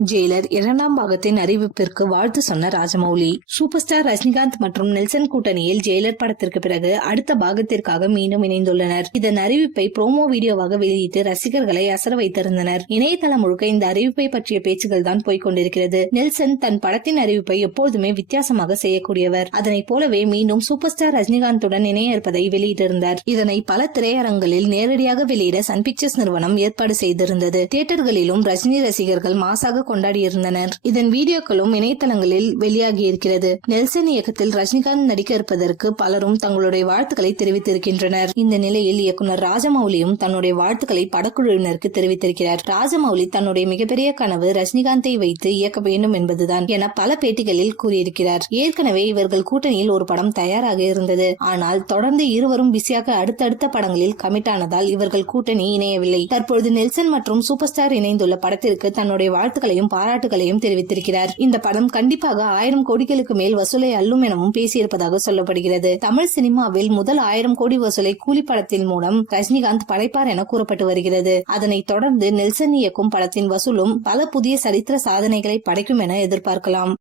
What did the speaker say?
Jailer இரண்டாம் பாகத்தின் அறிவிப்பிற்கு வாழ்த்து சொன்ன ராஜமௌலி. சூப்பர் ஸ்டார் ரஜினிகாந்த் மற்றும் நெல்சன் கூட்டணியில் ஜெயிலர் படத்திற்கு பிறகு அடுத்த பாகத்திற்காக மீண்டும் இணைந்துள்ளனர். இதன் அறிவிப்பை ப்ரோமோ வீடியோவாக வெளியிட்டு ரசிகர்களை அசர வைத்திருந்தனர். இணையதளம் முழுக்க இந்த அறிவிப்பை பற்றிய பேச்சுகள் தான் போய்கொண்டிருக்கிறது. நெல்சன் தன் படத்தின் அறிவிப்பை எப்போதுமே வித்தியாசமாக செய்யக்கூடியவர். அதனை போலவே மீண்டும் சூப்பர் ஸ்டார் ரஜினிகாந்துடன் இணைய இருப்பதை வெளியிட்டிருந்தார். இதனை பல திரையரங்களில் நேரடியாக வெளியிட சன் பிக்சர்ஸ் நிறுவனம் ஏற்பாடு செய்திருந்தது. தியேட்டர்களிலும் ரஜினி ரசிகர்கள் மாசாக கொண்டாடியிருந்தனர். இதன் வீடியோக்களும் இணையதளங்களில் வெளியாகி இருக்கிறது. நெல்சன் இயக்கத்தில் ரஜினிகாந்த் நடிக்க இருப்பதற்கு பலரும் தங்களுடைய வாழ்த்துக்களை தெரிவித்திருக்கின்றனர். இந்த நிலையில் இயக்குனர் ராஜமௌலியும் தன்னுடைய வாழ்த்துக்களை படக்குழுவினருக்கு தெரிவித்திருக்கிறார். ராஜமௌலி தன்னுடைய மிகப்பெரிய கனவு ரஜினிகாந்தை வைத்து இயக்க வேண்டும் என்பதுதான் என பல பேட்டிகளில் கூறியிருக்கிறார். ஏற்கனவே இவர்கள் கூட்டணியில் ஒரு படம் தயாராக இருந்தது. ஆனால் தொடர்ந்து இருவரும் பிஸியாக அடுத்தடுத்த படங்களில் கமிட் ஆனதால் இவர்கள் கூட்டணி இணையவில்லை. தற்பொழுது நெல்சன் மற்றும் சூப்பர் ஸ்டார் இணைந்துள்ள படத்திற்கு தன்னுடைய வாழ்த்துக்களை பாராட்டுகளையும் தெரிவித்திருக்கிறார். இந்த படம் கண்டிப்பாக 1000 கோடிகளுக்கு மேல் வசூலை அள்ளும் எனவும் பேசியிருப்பதாக சொல்லப்படுகிறது. தமிழ் சினிமாவில் முதல் 1000 கோடி வசூலை கூலி படத்தின் மூலம் ரஜினிகாந்த் படைப்பார் என கூறப்பட்டு வருகிறது. அதனைத் தொடர்ந்து நெல்சன் இயக்கும் படத்தின் வசூலும் பல புதிய சரித்திர சாதனைகளை படைக்கும் என எதிர்பார்க்கலாம்.